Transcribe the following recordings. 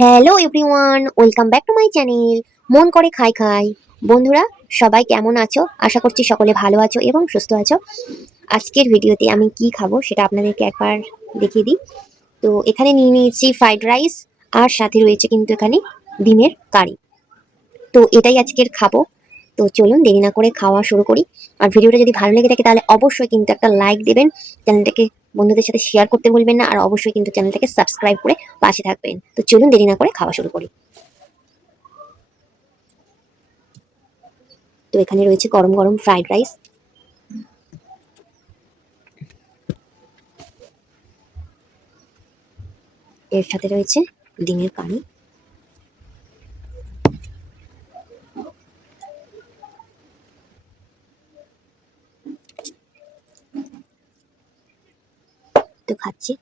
Hello everyone, welcome back to my channel মন করে খাই খাই। বন্ধুরা, সবাই কেমন আছো? আশা করছি সকলে ভালো আছো এবং সুস্থ আছো। আজকের ভিডিওতে আমি কি খাবো সেটা আপনাদেরকে একবার দেখিয়ে দিই। তো এখানে নিয়ে নিয়েছি ফ্রাইড রাইস, আর সাথে রয়েছে কিন্তু এখানে ডিমের কারি। তো এটাই আজকের খাবো। তো চলুন দেরি না করে খাওয়া শুরু করি। আর ভিডিওটা যদি ভালো লেগে থাকে তাহলে অবশ্যই কিন্তু একটা লাইক দেবেন, চ্যানেলটাকে বন্ধুদের সাথে শেয়ার করতে ভুলবেন না, আর অবশ্যই কিন্তু চ্যানেলটাকে সাবস্ক্রাইব করে পাশে থাকবেন। তো চলুন দেরি না করে খাওয়া শুরু করি। তো এখানে রয়েছে গরম গরম ফ্রাইড রাইস, এর সাথে রয়েছে ডিমের কারি। তো খাচ্ছি।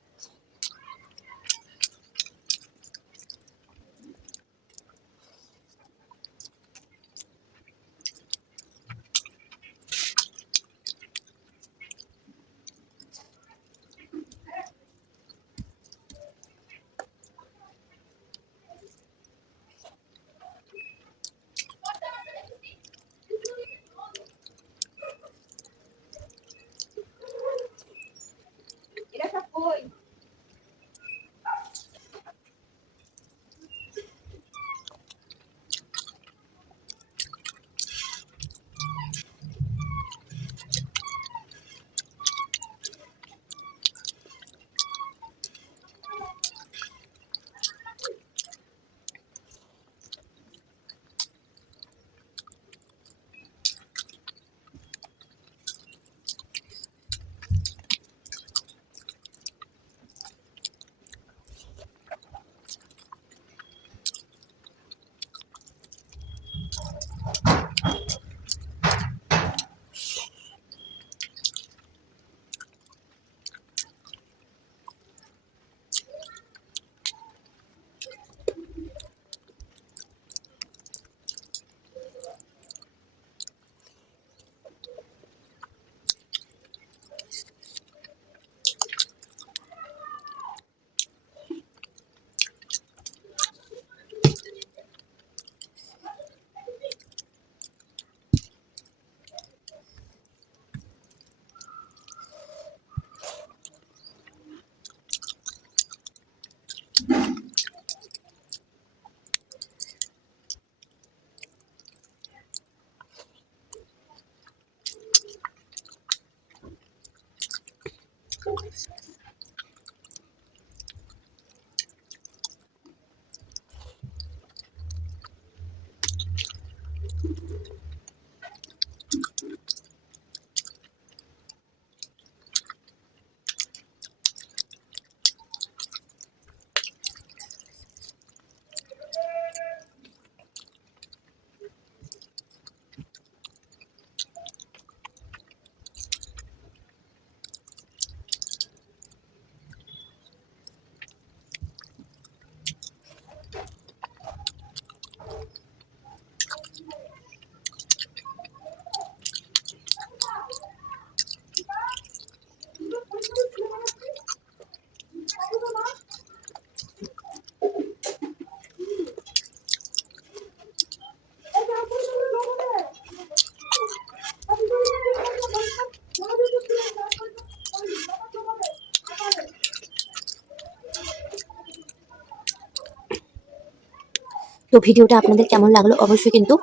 তো ভিডিওটা আপনাদের কেমন লাগলো অবশ্যই কিন্তু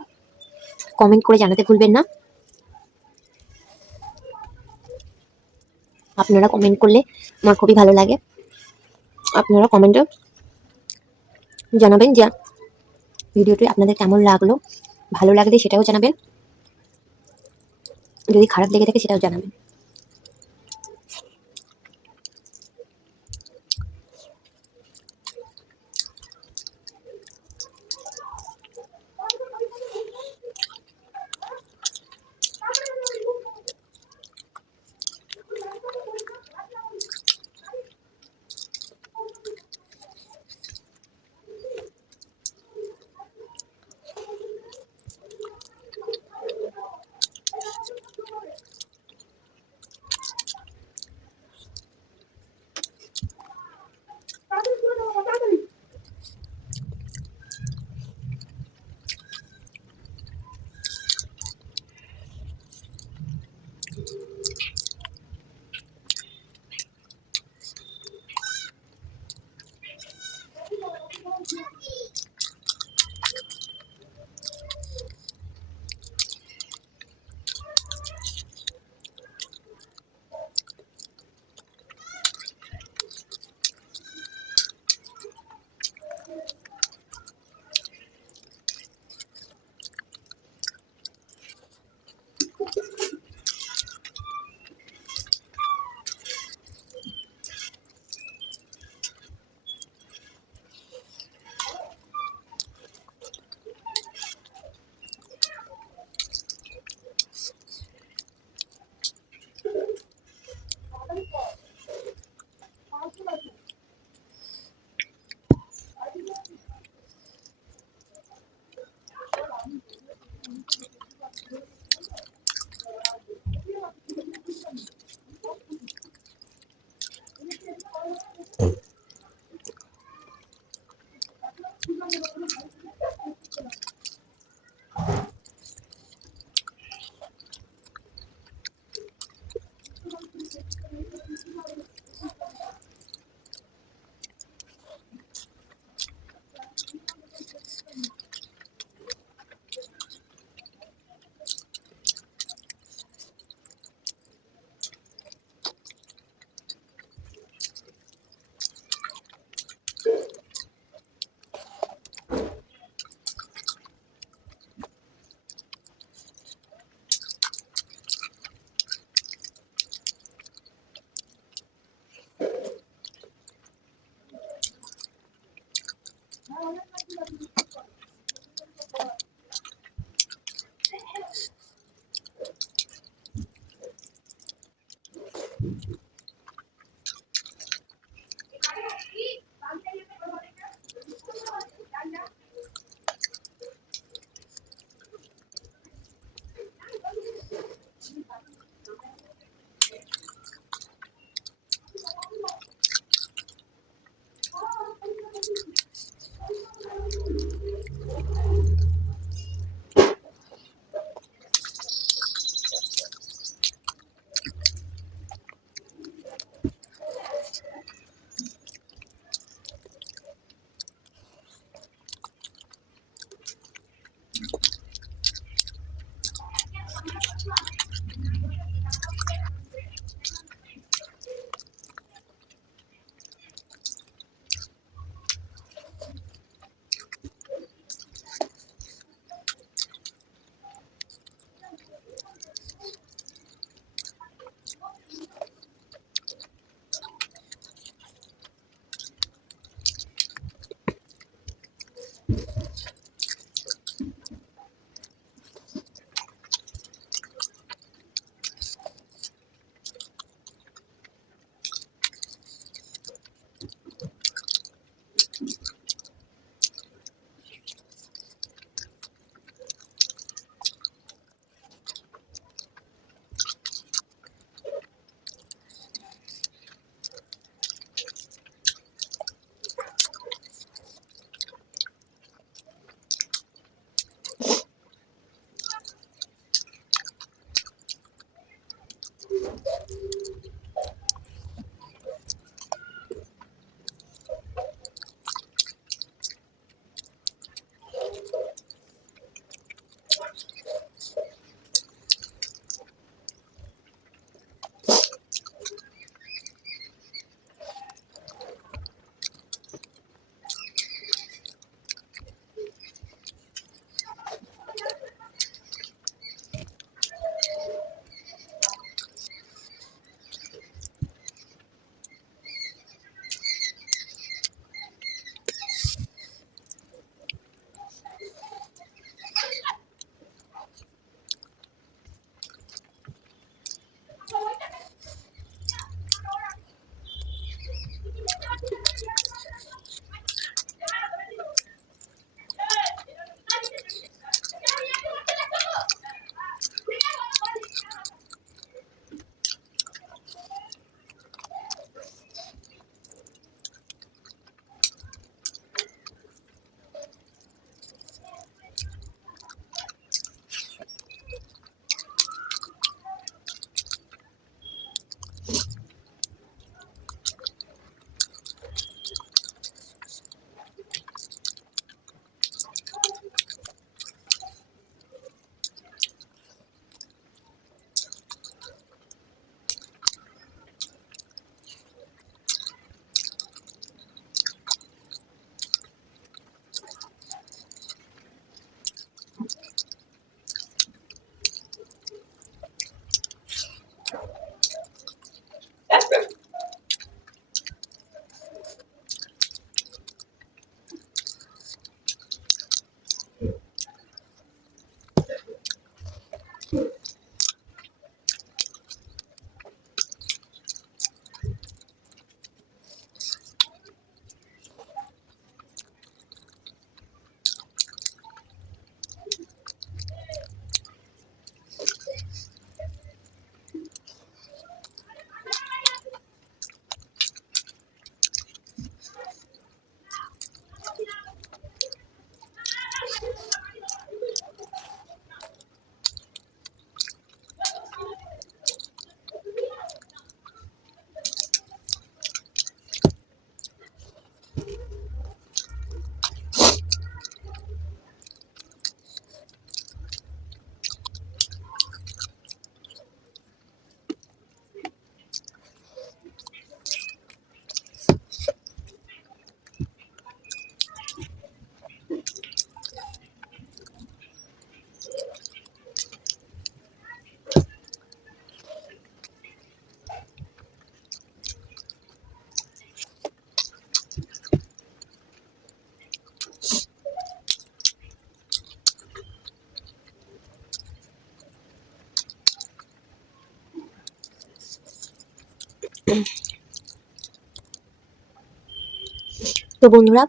কমেন্ট করে জানাতে ভুলবেন না। আপনারা কমেন্ট করলে আমার খুবই ভালো লাগে। আপনারা কমেন্টে জানাবেন যে ভিডিওটি আপনাদের কেমন লাগলো। ভালো লাগলে সেটাও জানাবেন, যদি খারাপ লেগে থাকে সেটাও জানাবেন। তো বন্ধুরা,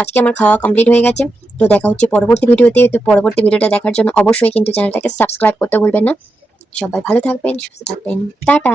আজকে আমার খাওয়া কমপ্লিট হয়ে গেছে। তো দেখা হচ্ছে পরবর্তী ভিডিওতে। তো পরবর্তী ভিডিওটা দেখার জন্য অবশ্যই কিন্তু চ্যানেলটাকে সাবস্ক্রাইব করতে ভুলবেন না। সবাই ভালো থাকবেন, সুস্থ থাকবেন। টাটা।